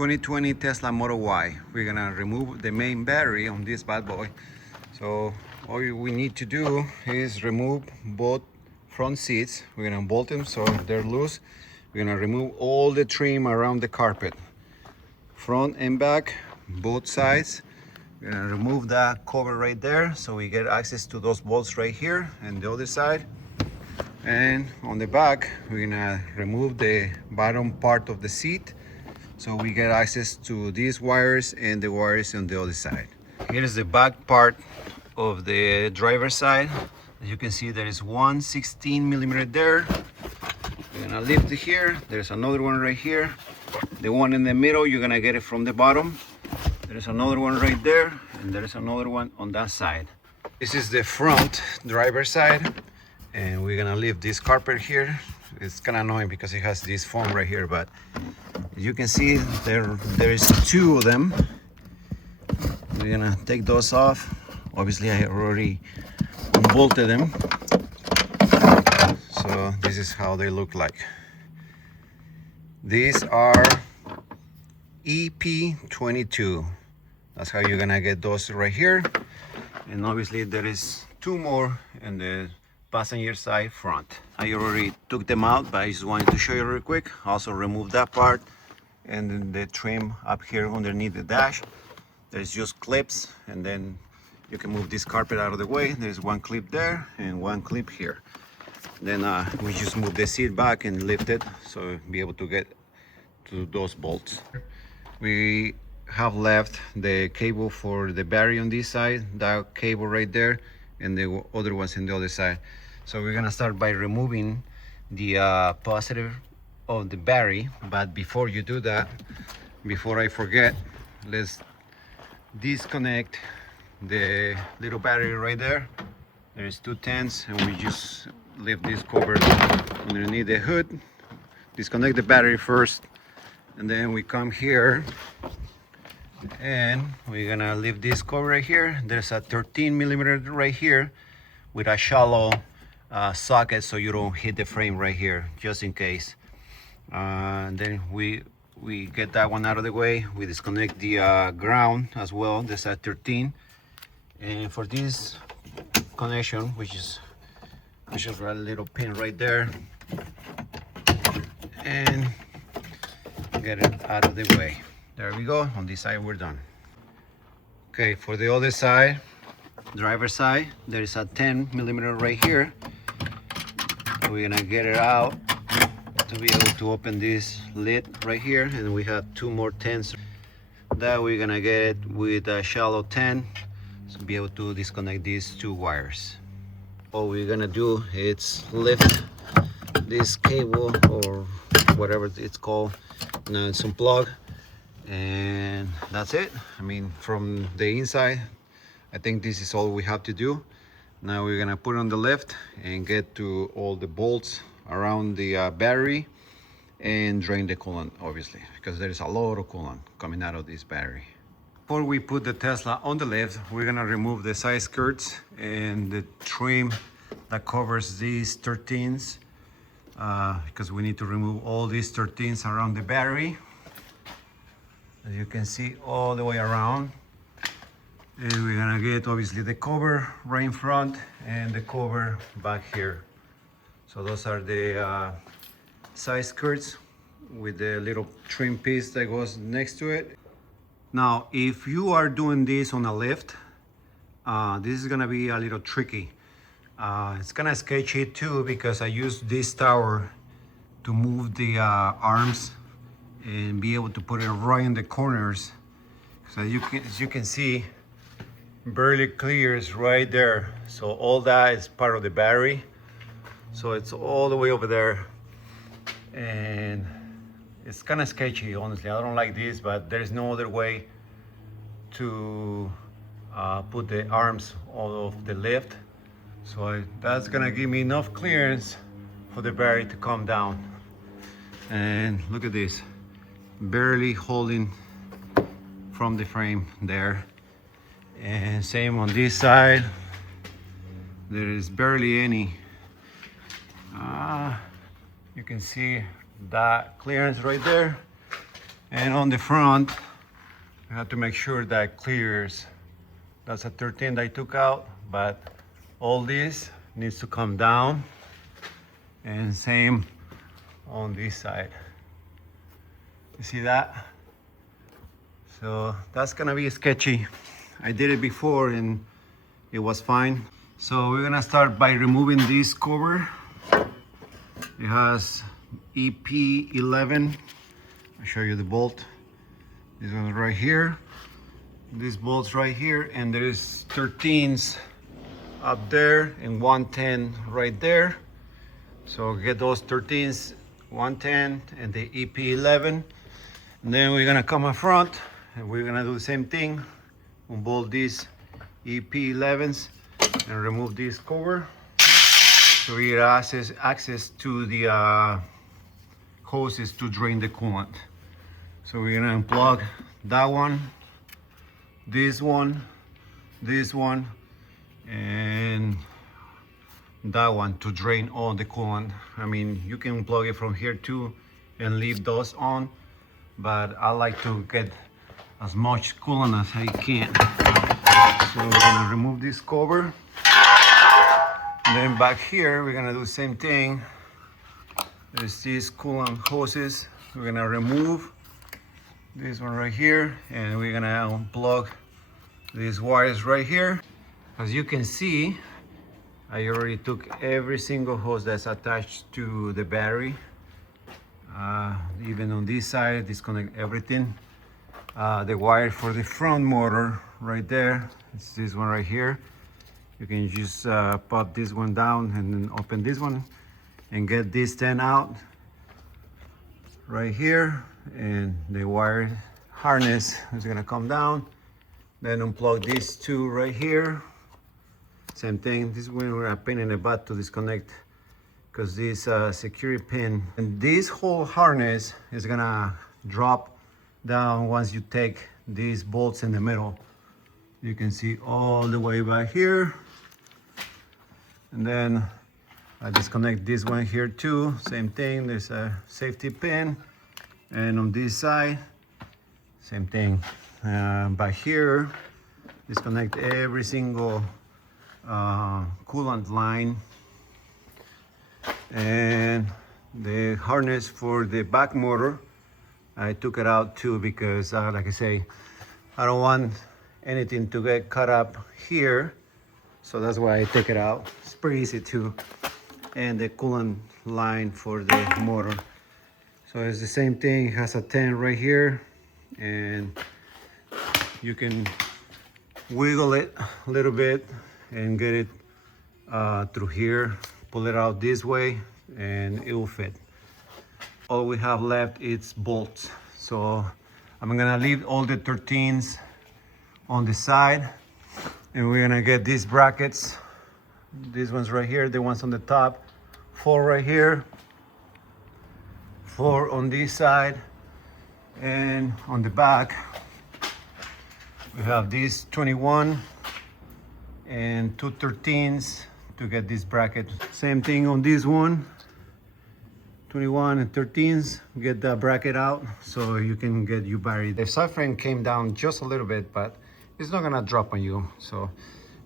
2020 Tesla Model Y. We're gonna remove the main battery on this bad boy. So all we need to do is remove both front seats. We're gonna bolt them so they're loose. We're gonna remove all the trim around the carpet, front and back, both sides. We're gonna remove that cover right there so we get access to those bolts right here and the other side. And on the back, we're gonna remove the bottom part of the seat so we get access to these wires and the wires on the other side. Here is the back part of the driver's side. As you can see, there is one 16mm there. We're gonna lift it here. There's another one right here. The one in the middle, you're gonna get it from the bottom. There's another one right there, and there's another one on that side. This is the front driver's side, and we're gonna leave this carpet here. It's kind of annoying because it has this foam right here, but you can see there is two of them. We're gonna take those off. Obviously I already unbolted them, so this is how they look like. These are EP22. That's how you're gonna get those right here. And obviously there is two more in the passenger side front. I already took them out, but I just wanted to show you real quick. Also remove that part and then the trim up here underneath the dash. There's just clips, and then you can move this carpet out of the way. There's one clip there and one clip here. Then we just move the seat back and lift it so be able to get to those bolts. We have left the cable for the battery on this side, that cable right there, and the other ones on the other side. So we're gonna start by removing the positive of the battery. But before you do that, before I forget, let's disconnect the little battery right there. There's 210s, and we just leave this cover underneath the hood. Disconnect the battery first, and then we come here and we're gonna leave this cover right here. There's a 13mm right here with a shallow socket so you don't hit the frame right here, just in case. And then we get that one out of the way. We disconnect the ground as well. There's a 13, and for this connection, which is a little pin right there, and get it out of the way. There we go. On this side we're done. Okay, for the other side, driver's side, there is a 10mm right here. We're gonna get it out to be able to open this lid right here, and we have two more 10s that we're gonna get it with a shallow 10 to be able to disconnect these two wires. All we're gonna do is lift this cable, or whatever it's called. Now it's unplugged, and that's it. I mean, from the inside, I think this is all we have to do. Now we're gonna put on the lift and get to all the bolts around the battery and drain the coolant, obviously, because there is a lot of coolant coming out of this battery. Before we put the Tesla on the lift, we're gonna remove the side skirts and the trim that covers these 13s, because we need to remove all these 13s around the battery. As you can see, all the way around. And we're gonna get obviously the cover right in front and the cover back here. So those are the side skirts with the little trim piece that goes next to it. Now, if you are doing this on a lift, this is gonna be a little tricky. It's kind of sketchy too, because I use this tower to move the arms and be able to put it right in the corners. So as you can see, barely clears right there. So all that is part of the battery. So it's all the way over there, and it's kind of sketchy, honestly. I don't like this, but there's no other way to put the arms out of the lift. So that's gonna give me enough clearance for the battery to come down. And look at this, barely holding from the frame there. And same on this side, there is barely any. You can see that clearance right there. And on the front, I have to make sure that clears. That's a 13 that I took out, but all this needs to come down. And same on this side. You see that? So that's gonna be sketchy. I did it before and it was fine. So we're gonna start by removing this cover. It has EP11. I'll show you the bolt. This one right here. This bolt's right here, and there is 13s up there and 110 right there. So get those 13s, 110 and the EP11. And then we're gonna come up front and we're gonna do the same thing. Unbolt these EP11s and remove this cover. So we get access to the hoses to drain the coolant. So we're gonna unplug that one, this one, and that one to drain all the coolant. I mean, you can plug it from here too and leave those on, but I like to get as much coolant as I can. So we're gonna remove this cover. And then back here, we're gonna do the same thing. There's these coolant hoses. We're gonna remove this one right here, and we're gonna unplug these wires right here. As you can see, I already took every single hose that's attached to the battery. Even on this side, disconnect everything. The wire for the front motor right there, it's this one right here. You can just pop this one down and then open this one and get this 10 out right here, and the wire harness is gonna come down. Then unplug these two right here. Same thing, this one we're a pain in the butt to disconnect because this security pin, and this whole harness is gonna drop down once you take these bolts in the middle. You can see all the way back here. And then I disconnect this one here too. Same thing, there's a safety pin. And on this side, same thing. Back here, disconnect every single coolant line. And the harness for the back motor, I took it out too because like I say, I don't want anything to get cut up here. So that's why I take it out. It's pretty easy too. And the coolant line for the motor. So it's the same thing, it has a 10 right here, and you can wiggle it a little bit and get it through here, pull it out this way, and it will fit. All we have left is bolts. So I'm gonna leave all the 13s on the side, and we're gonna get these brackets. These ones right here, the ones on the top, 4 right here, 4 on this side, and on the back we have these 21 and 2 13s to get this bracket. Same thing on this one, 21 and 13s, get the bracket out so you can get your battery. The side frame came down just a little bit, but it's not gonna drop on you, so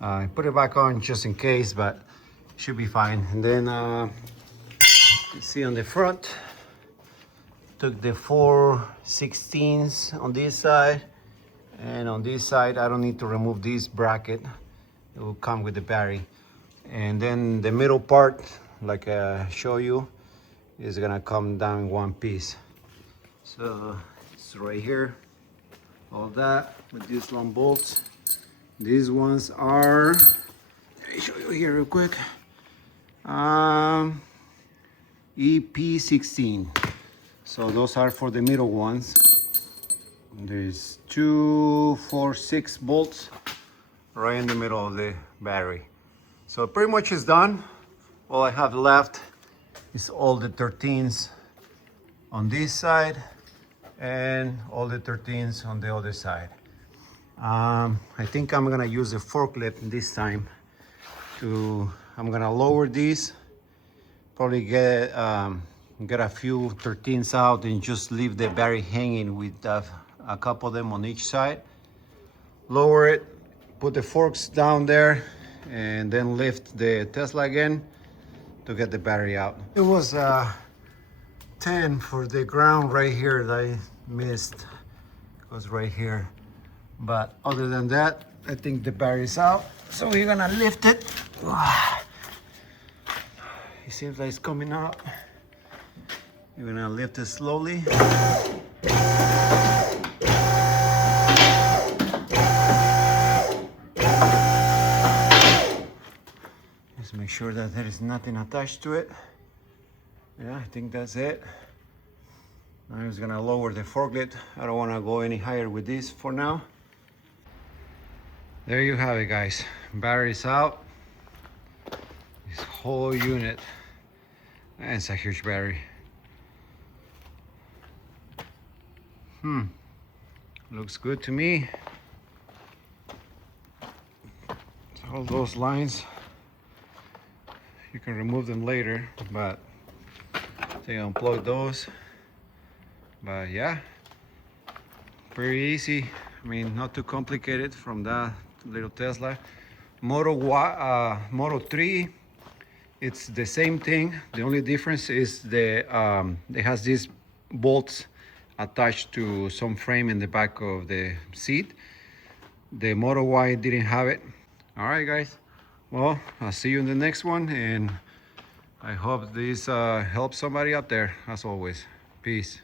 I put it back on just in case, but it should be fine. And then you see on the front, took the 4 16s on this side, and on this side I don't need to remove this bracket, it will come with the battery. And then the middle part, like I show you, is gonna come down in one piece. So it's right here, all that with these long bolts. These ones are, let me show you here real quick, EP16. So those are for the middle ones. There's 2, 4, 6 bolts right in the middle of the battery. So pretty much is done. All I have left is all the 13s on this side and all the 13s on the other side. I think I'm gonna use a forklift this time I'm gonna lower these, probably get get a few 13s out and just leave the battery hanging with a couple of them on each side. Lower it, put the forks down there, and then lift the Tesla again to get the battery out. It was 10 for the ground right here that I missed. It was right here. But other than that, I think the battery's out. So we're gonna lift it. It seems like it's coming out. We're gonna lift it slowly. Just make sure that there is nothing attached to it. Yeah, I think that's it. I'm just gonna lower the forklift. I don't wanna go any higher with this for now. There you have it, guys. Battery's out. This whole unit. And it's a huge battery. Looks good to me. All those lines, you can remove them later, but they unplug those. But yeah, pretty easy. I mean, not too complicated from that little Tesla. Moto 3, it's the same thing. The only difference is it has these bolts attached to some frame in the back of the seat. The Moto Y didn't have it. All right, guys. Well, I'll see you in the next one, and I hope this helps somebody out there, as always. Peace.